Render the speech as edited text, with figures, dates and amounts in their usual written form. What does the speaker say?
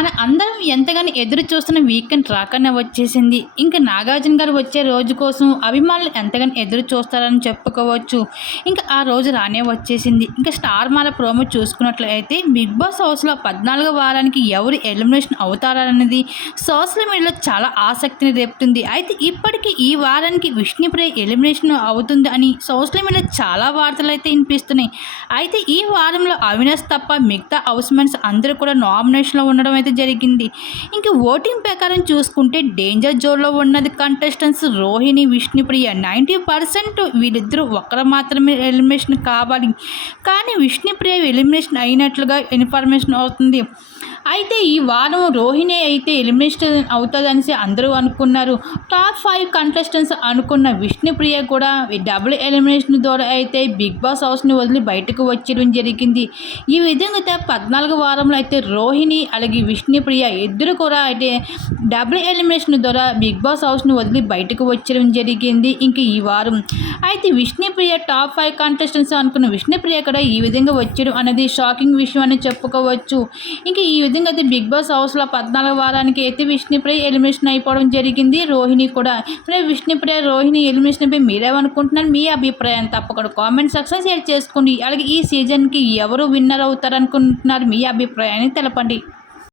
మన అందరం ఎంతగానో ఎదురు చూస్తున్న వీకెండ్ రాకనే వచ్చేసింది. ఇంక నాగార్జున గారు వచ్చే రోజు కోసం అభిమానులు ఎంతగానో ఎదురు చూస్తారని చెప్పుకోవచ్చు. ఇంక ఆ రోజు రానే వచ్చేసింది. ఇంక స్టార్ మాల ప్రోమో చూసుకున్నట్లయితే బిగ్ బాస్ హౌస్లో 14వ వారానికి ఎవరు ఎలిమినేషన్ అవుతారన్నది సోషల్ మీడియాలో చాలా ఆసక్తిని రేపుతుంది. అయితే ఇప్పటికీ ఈ వారానికి విష్ణుప్రియ ఎలిమినేషన్ అవుతుంది అని సోషల్ మీడియాలో చాలా వార్తలు అయితే వినిపిస్తున్నాయి. అయితే ఈ వారంలో అవినాష్ తప్ప మిగతా హౌస్ మెంట్స్ అందరూ కూడా నామినేషన్లో ఉండడం అయితే జరిగింది. ఇంక ఓటింగ్ ప్రకారం చూసుకుంటే డేంజర్ జోన్లో ఉన్నది కంటెస్టెంట్స్ రోహిణి, విష్ణుప్రియ. 90% వీళ్ళిద్దరూ ఒక్కరు మాత్రమే ఎలిమినేషన్ కావాలి. కానీ విష్ణుప్రియ ఎలిమినేషన్ అయినట్లుగా ఇన్ఫర్మేషన్ అవుతుంది. అయితే ఈ వారం రోహిణి అయితే ఎలిమినేషన్ అవుతుందనేసి అందరూ అనుకున్నారు. టాప్ 5 కంటెస్టెంట్స్ అనుకున్న విష్ణుప్రియ కూడా డబుల్ ఎలిమినేషన్ ద్వారా అయితే బిగ్ బాస్ హౌస్ని వదిలి బయటకు వచ్చేయడం జరిగింది. ఈ విధంగా 14వ వారంలో అయితే రోహిణి అలాగే విష్ణుప్రియ ఇద్దరు కూడా అయితే డబుల్ ఎలిమినేషన్ ద్వారా బిగ్ బాస్ హౌస్ని వదిలి బయటకు వచ్చేయడం జరిగింది. ఇంక ఈ వారం అయితే విష్ణుప్రియ టాప్ 5 కంటెస్టెంట్స్ అనుకున్న విష్ణుప్రియ కూడా ఈ విధంగా వచ్చేయడం అనేది షాకింగ్ విషయం అని చెప్పుకోవచ్చు. ఇంక ఈ విధంగా అయితే బిగ్ బాస్ హౌస్లో 14వ వారానికి అయితే విష్ణుప్రియ ఎలిమినేషన్ అయిపోవడం జరిగింది. రోహిణి కూడా. మరి విష్ణుప్రియ రోహిణి ఎలిమినేషన్పై మీరేమనుకుంటున్నారు? మీ అభిప్రాయం తప్పకుండా కామెంట్ సెక్షన్ షేర్ చేసుకోండి. అలాగే ఈ సీజన్కి ఎవరు విన్నర్ అవుతారనుకుంటున్నారు? మీ అభిప్రాయాన్ని తెలపండి.